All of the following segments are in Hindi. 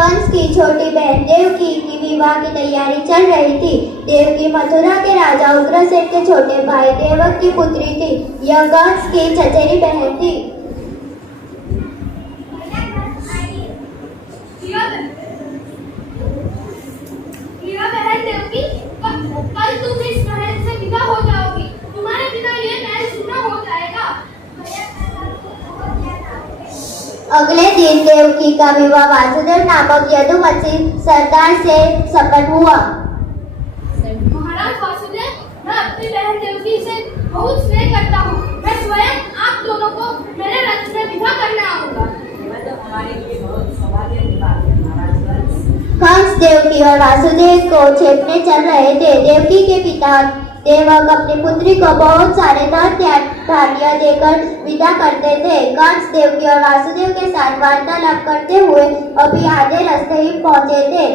कंस की छोटी बहन देवकी की विवाह की तैयारी चल रही थी। देवकी मथुरा के राजा उग्रसेन के छोटे भाई देवक की पुत्री थी। यह कंस की चचेरी बहन थी। बहन देवकी, कल तुम इस महल से विदा हो जाओगी। तुम्हारे बिना ये महल सूना हो जाएगा। अगले दिन देवकी का विवाह वासुदेव नामक यदुवंशी सरदार से संपन्न हुआ। महाराज वासुदेव, मैं अपनी बहन देवकी से बहुत स्नेह करता हूँ। मैं स्वयं आप दोनों को मेरे रथ में विदा करने आऊंगा। तो हमारे लिए बहुत सौभाग्य की बात है महाराज कंस। कंस देवकी और वासुदेव को छेड़ने चल रहे थे। देवकी के पिता देवक अपनी पुत्री को बहुत सारे धन धान्य देकर विदा करते थे। कंस देवकी और वासुदेव के साथ वार्तालाप करते हुए अभी आधे रास्ते ही पहुंचे थे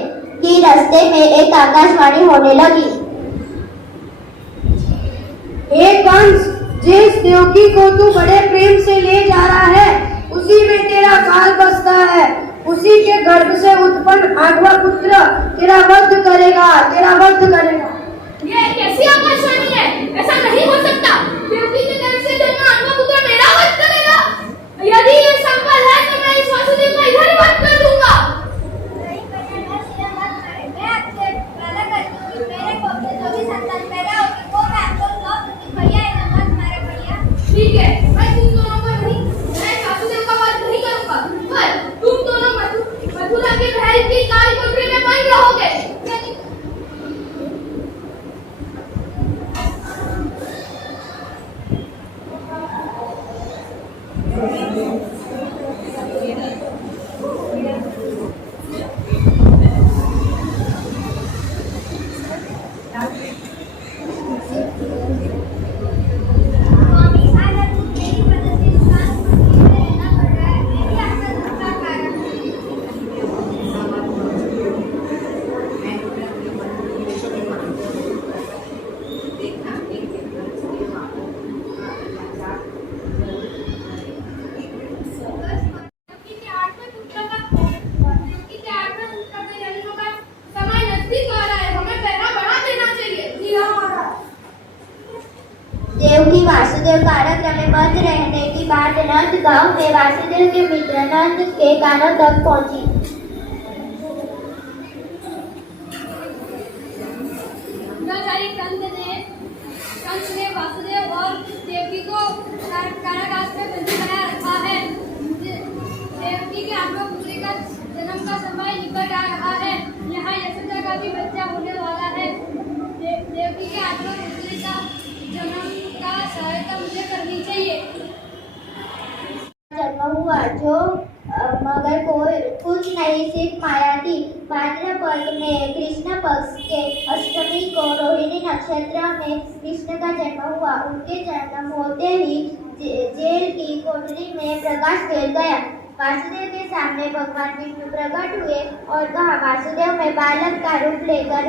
कि रास्ते में एक आकाशवाणी होने लगी। हे कंस, जिस देवकी को तू बड़े प्रेम से ले जा रहा है, उसी में तेरा काल बसता है। उसी के गर्भ से उत्पन्न आठवां पुत्र तेरा वध करेगा। ये कैसी आकाशवाणी है? ऐसा नहीं हो सकता। देवकी के गर्भ से जन्मा आठवां पुत्र मेरा वध करेगा। यदि ये संभव है तो मैं इस वासुदेव का इधर ही वध कर दूंगा। ठीक है, मैं तुम दोनों को नहीं, मैं वासुदेव का वध नहीं करूंगा। पर तुम दोनों मथुरा के महल की काल कोठरी में बंद रहोगे। देवकी वासुदेव कार्यक्रम में बंद रहने की बात नंद गांव में वासुदेव के मित्र नंद के कानों तक पहुंची। कंस ने वासुदेव और देवकी को कारागार में बंदी बना रखा है। देवकी के आठवां पुत्र का जन्म का समय निकट आ रहा है। यहाँ यशोदा का भी बच्चा होने वाला है। देवकी के आठवां पुत्र का जन्म का सहायता मुझे करनी चाहिए। जन्म हुआ जो मगर कोई कुछ नहीं, सिर्फ माया थी। भाद्रपद में कृष्ण पक्ष के अष्टमी को रोहिणी नक्षत्र में कृष्ण का जन्म हुआ। उनके जन्म होते ही जेल की कोठरी में प्रकाश फैल गया। वासुदेव के सामने भगवान विष्णु प्रकट हुए और कहा, वासुदेव में बालक का रूप लेकर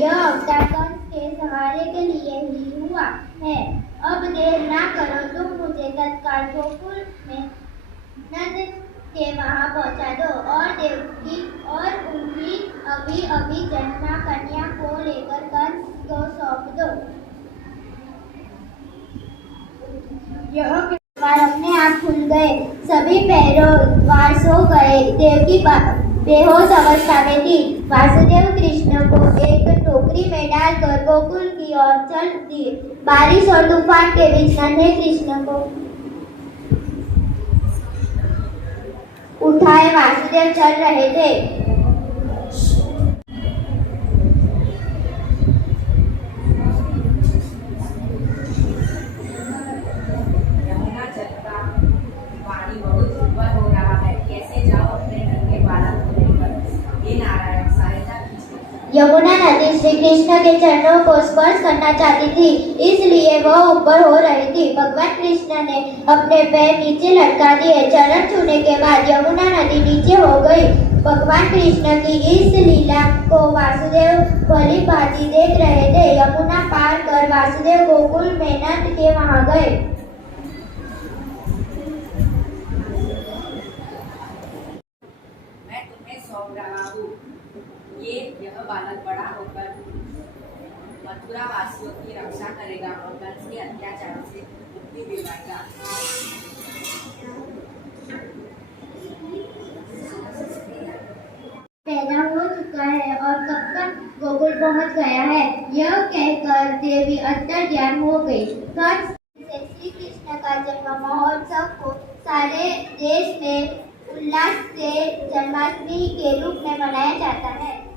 यह अवतार कंस के सहारे के लिए ही हुआ है। अब देर ना करो, तुम मुझे तत्काल गोकुल में नंद के वहां पहुंचा दो और देवकी और उनकी अभी जन्मा कन्या को लेकर कंस को सौंप दो। यह द्वार अपने आप खुल गए। सभी पैरों सो गए। देवकी बेहोश अवस्था में थी। वासुदेव कृष्ण को एक टोकरी में डालकर गोकुल की ओर चल दिए। बारिश और तूफान के बीच नन्हे कृष्ण को उठाए वासुदेव चल रहे थे। यमुना जल का पानी बहुत ऊपर हो रहा है। कैसे जाओ अपने नन्हे बालक को लेकर। हे नारायण, सहायता कीजिए। यमुना नदी श्री कृष्ण के चरणों को स्पर्श करना चाहती थी, इसलिए वह ऊपर हो रही थी। भगवान कृष्ण ने अपने पैर नीचे लटका दिए। चरण छूने के बाद यमुना नदी नीचे हो गई। भगवान कृष्ण की इस लीला को वासुदेव भली भांति देख रहे थे। यमुना पार कर वासुदेव गोकुल में नंद के वहां गए। मैं तुम्हें सौंप रहा करेगा और कंस के अत्याचार से मुक्ति दिलाएगा। पैदा हो चुका है और कब तक गोकुल पहुंच गया है, यह कहकर देवी अंतर्ध्यान हो गई। कंस से श्री कृष्ण का जन्म महोत्सव को सारे देश में उल्लास से जन्माष्टमी के रूप में मनाया जाता है।